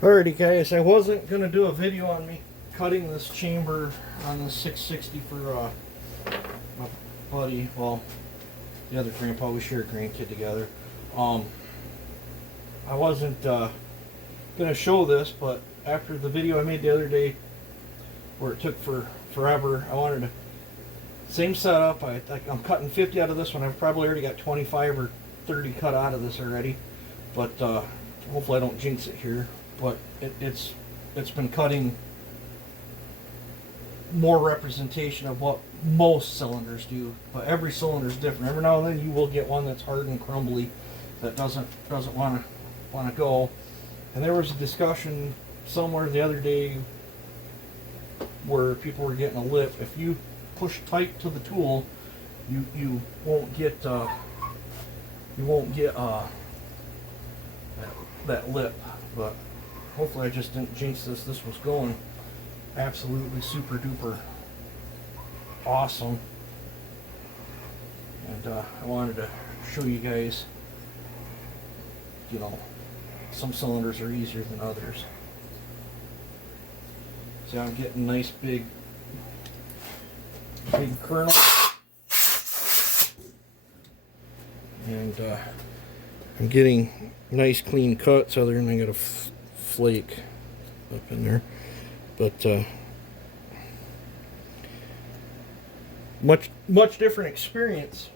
Alrighty guys, I wasn't going to do a video on me cutting this chamber on the 660 for my buddy, well, the other grandpa. We share a grandkid together. I wasn't going to show this, but after the video I made the other day where it took forever, I wanted to, same setup. I'm cutting 50 out of this one. I've probably already got 25 or 30 cut out of this already, but hopefully I don't jinx it here. But it's been cutting more representation of what most cylinders do. But every cylinder is different. Every now and then you will get one that's hard and crumbly that doesn't want to go. And there was a discussion somewhere the other day where people were getting a lip. If you push tight to the tool, you won't get that lip. But hopefully I just didn't jinx this. This was going absolutely super duper awesome. And I wanted to show you guys, you know, some cylinders are easier than others. See, I'm getting nice big kernel. And I'm getting nice clean cuts other than I got a flake up in there, but much different experience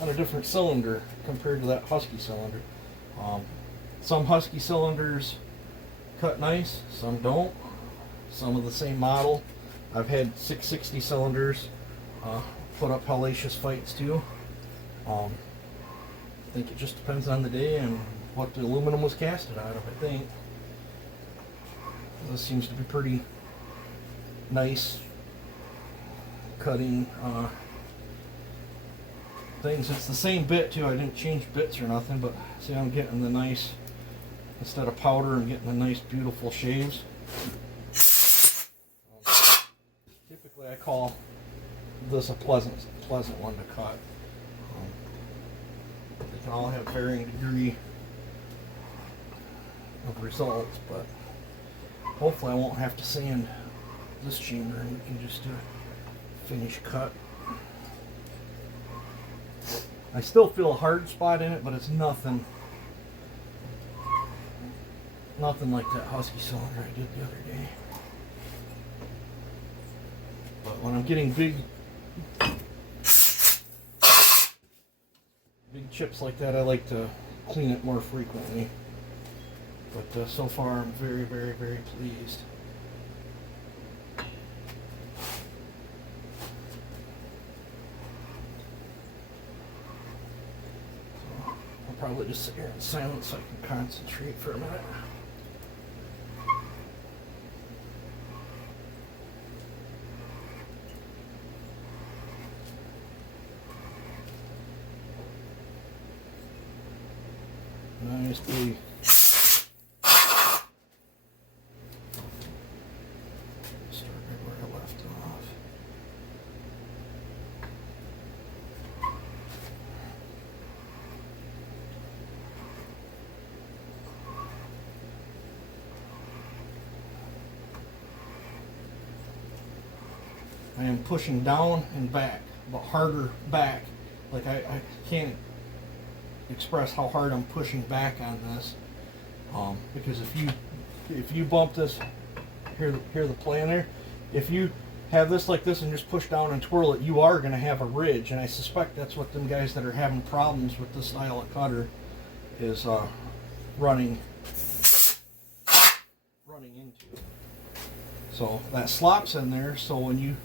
on a different cylinder compared to that Husky cylinder. Some Husky cylinders cut nice, some don't. Some of the same model. I've had 660 cylinders put up hellacious fights too. I think it just depends on the day and what the aluminum was casted out of, I think. This seems to be pretty nice cutting things. It's the same bit too. I didn't change bits or nothing, but see, I'm getting the nice, instead of powder, I'm getting the nice beautiful shaves. Typically I call this a pleasant one to cut. They can all have varying degree of results, but hopefully I won't have to sand this chamber and we can just do a finish cut. I still feel a hard spot in it, but it's nothing like that Husky cylinder I did the other day. But when I'm getting big chips like that, I like to clean it more frequently. But so far I'm very, very, very pleased. So I'll probably just sit here in silence so I can concentrate for a minute. Nice big. Start right where I left off. I am pushing down and back, but harder back. Like I can't express how hard I'm pushing back on this, because if you bump this, hear the play in there. If you have this like this and just push down and twirl it, you are going to have a ridge, and I suspect that's what them guys that are having problems with this style of cutter is running into. So that slop's in there, so when you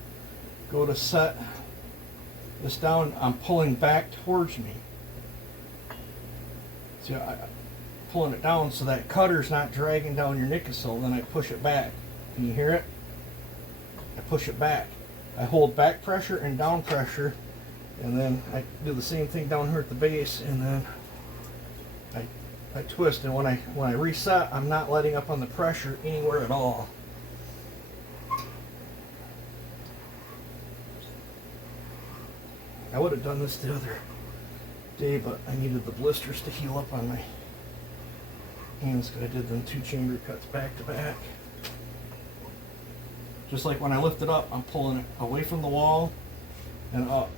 go to set this down, I'm pulling back towards me. See, I'm pulling it down so that cutter's not dragging down your nickel, then I push it back. Can you hear it? I push it back. I hold back pressure and down pressure, and then I do the same thing down here at the base, and then I twist, and when I reset, I'm not letting up on the pressure anywhere at all. I would have done this the other day, but I needed the blisters to heal up on my hands, I did them 2 chamber cuts back to back. Just like when I lift it up, I'm pulling it away from the wall and up.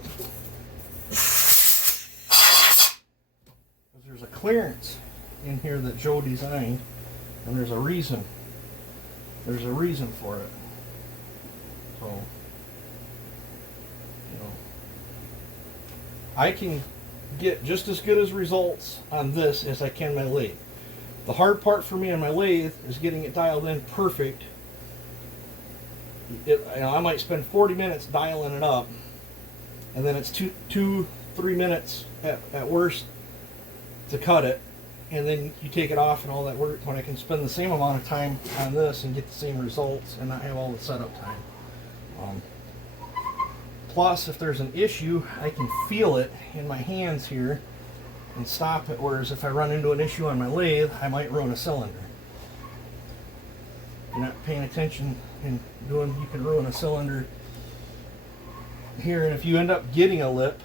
There's a clearance in here that Joe designed, and there's a reason. There's a reason for it. So, you know, I can get just as good as results on this as I can my lathe. The hard part for me on my lathe is getting it dialed in perfect. I might spend 40 minutes dialing it up, and then it's 2-3 minutes at worst to cut it, and then you take it off and all that work, when I can spend the same amount of time on this and get the same results and not have all the setup time. Plus, if there's an issue, I can feel it in my hands here and stop it, whereas if I run into an issue on my lathe, I might ruin a cylinder. If you're not paying attention and doing, you can ruin a cylinder here, and if you end up getting a lip,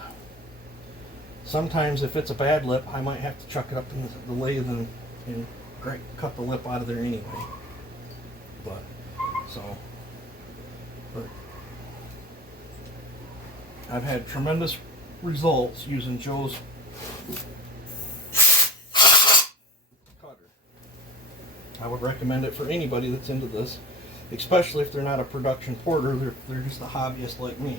sometimes if it's a bad lip, I might have to chuck it up in the lathe and cut the lip out of there anyway. But I've had tremendous results using Joe's cutter. I would recommend it for anybody that's into this, especially if they're not a production porter, they're just a hobbyist like me.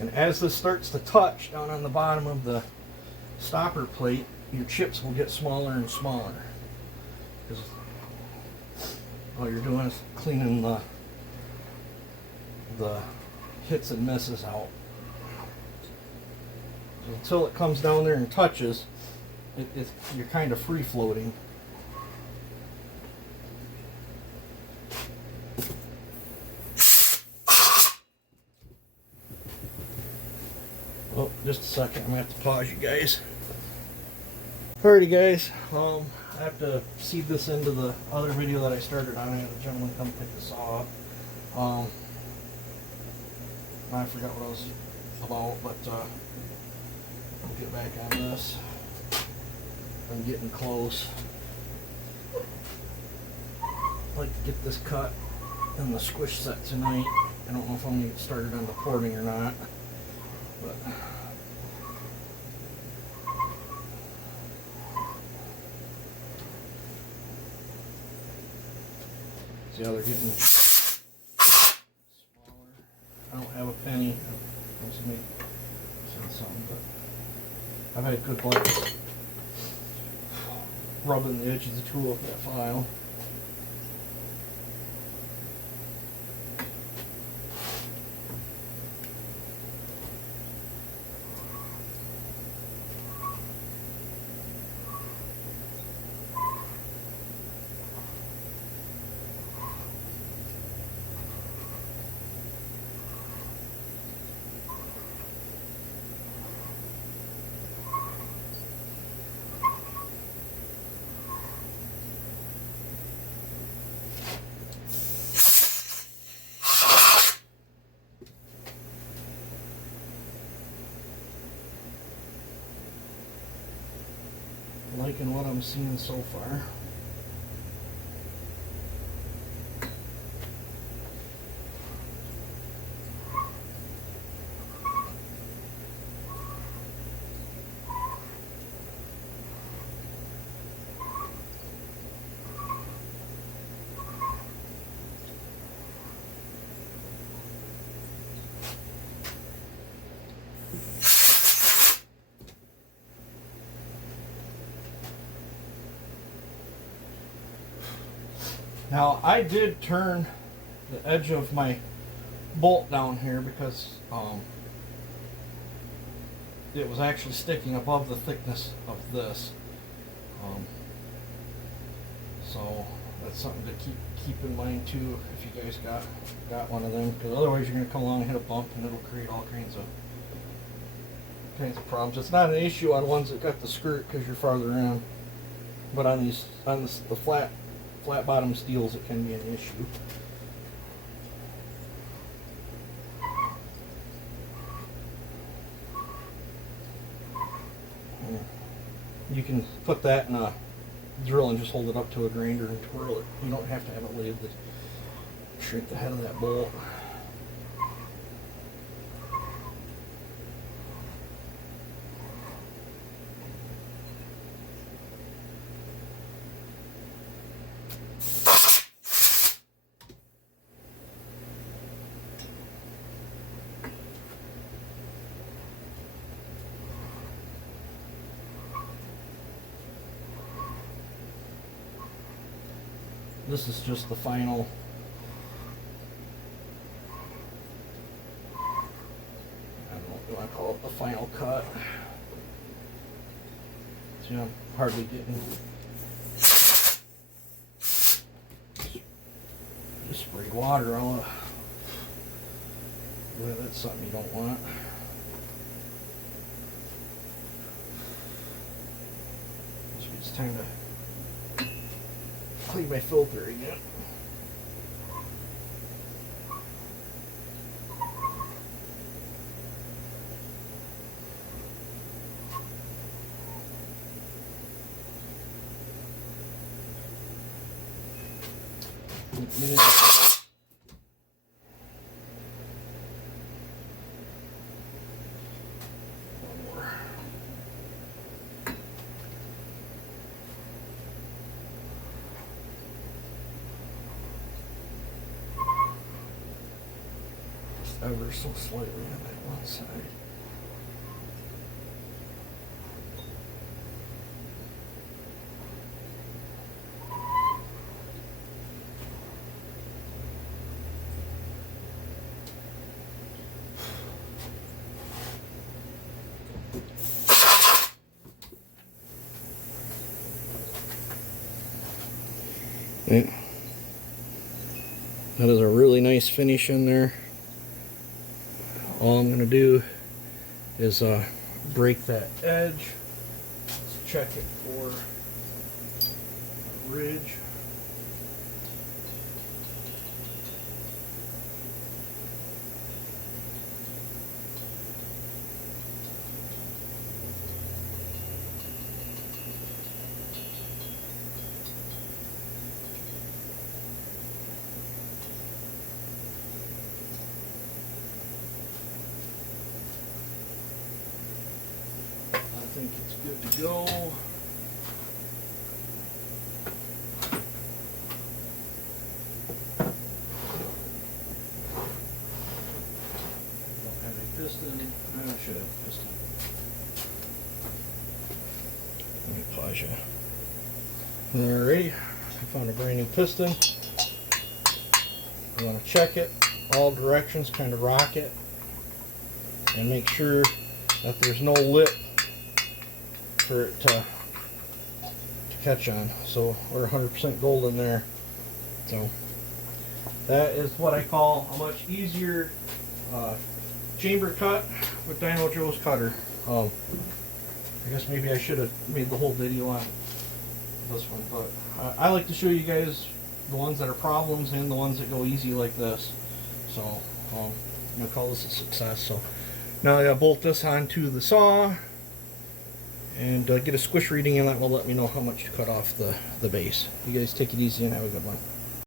And as this starts to touch down on the bottom of the stopper plate, your chips will get smaller and smaller. Because all you're doing is cleaning the hits and misses out. So until it comes down there and touches, you're kind of free floating. Oh, just a second, I'm gonna have to pause you guys. Alrighty guys, I have to seed this into the other video that I started on. I had a gentleman come pick the saw up. I forgot what I was about, but I'll get back on this. I'm getting close. I'd like to get this cut in the squish set tonight. I don't know if I'm going to get started on the porting or not, but see how they're getting smaller. I don't have a penny. I was going to send something, but I've had good luck rubbing the edge of the tool with that file. Liking what I'm seeing so far. Now I did turn the edge of my bolt down here because it was actually sticking above the thickness of this. So that's something to keep in mind too if you guys got one of them, because otherwise you're going to come along and hit a bump and it'll create all kinds of problems. It's not an issue on ones that got the skirt because you're farther in, but on the flat bottom steels it can be an issue. You can put that in a drill and just hold it up to a grinder and twirl it. You don't have to have it lathed to shrink the head of that bolt. This is just the final. I don't know what you want to call it, the final cut. See, I'm hardly getting. Just spray water on it. Well, that's something you don't want. So it's time to clean my filter again. One more. Ever so slightly on that one side. Yeah. That is a really nice finish in there. All I'm going to do is break that edge. Let's check it for a ridge. I think it's good to go. Don't have a piston. I should have a piston. Let me pause you. Alrighty, I found a brand new piston. I'm going to check it all directions, kind of rock it, and make sure that there's no lip for it to catch on. So we're 100% golden there. So that is what I call a much easier chamber cut with Dyno Joe's cutter. I guess maybe I should have made the whole video on this one, but I like to show you guys the ones that are problems and the ones that go easy like this. So I'm gonna call this a success. So now I gotta bolt this onto the saw and get a squish reading, and that will let me know how much to cut off the base. You guys take it easy and have a good one.